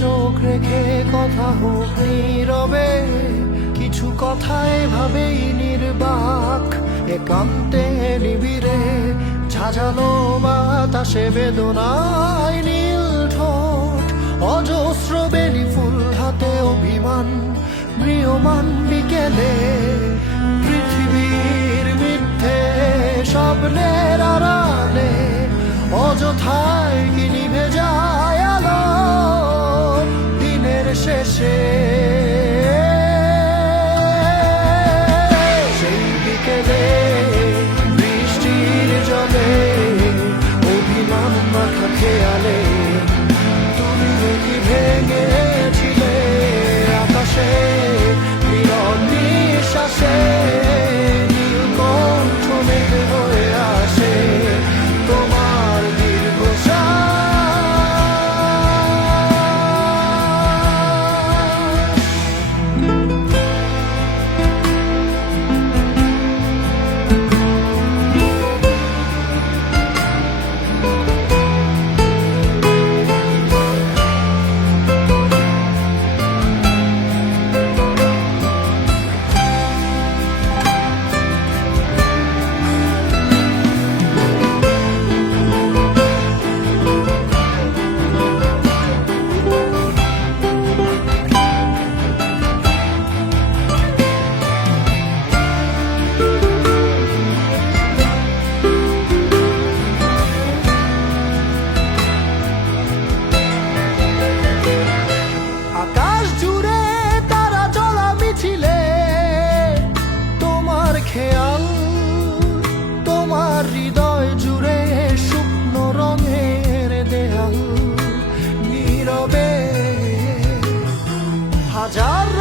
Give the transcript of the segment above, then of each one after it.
চোখ রেখে কথা হোক নীরবে, কিছু কথায় ভাবেই নির্বাক, একান্তে নিবিড়ে, ঝাঁঝালো বাতাসে বেদনায় নীল ঠোঁট, অজস্র বেলি ফুল হাতে অভিমান প্রিয়মান বিকেলে, পৃথিবীর মিথ্যে স্বপ্নের আড়ালে, অযথায় কি নিভে হৃদয় জুড়ে শুকনো রঙের দেয়াল নীরবে হাজার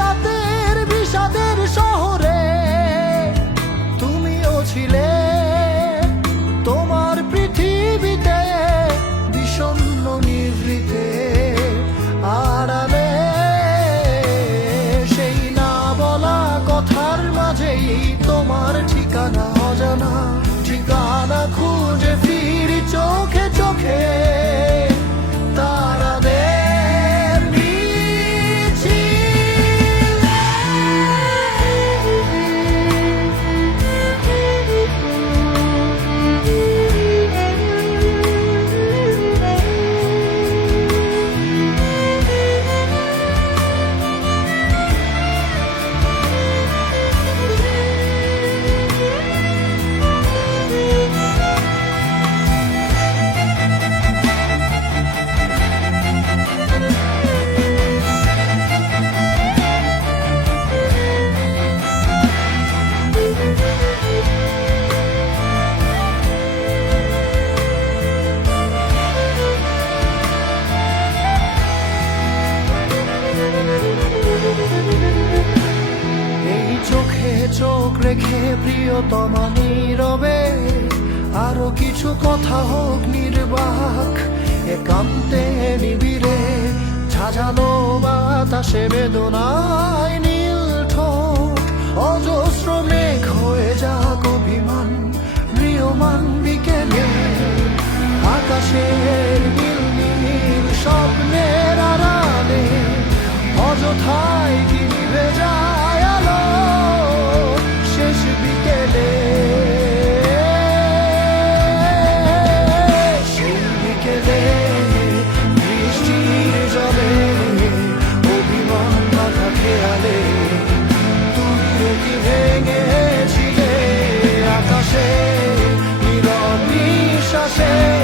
রেখে প্রিয়তমা নীরবে, আরও কিছু কথা হোক নির্বাক একান্তে নিবিড়ে ঝাঁঝালো বাতাসে বেদনায় নীল ঠোঁট, অজস্র মেঘ হয়ে যাক অভিমান প্রিয়মান বিকেলে। আকাশের নীল নীল স্বপ্নের আড়ালে, অযথায় prazer.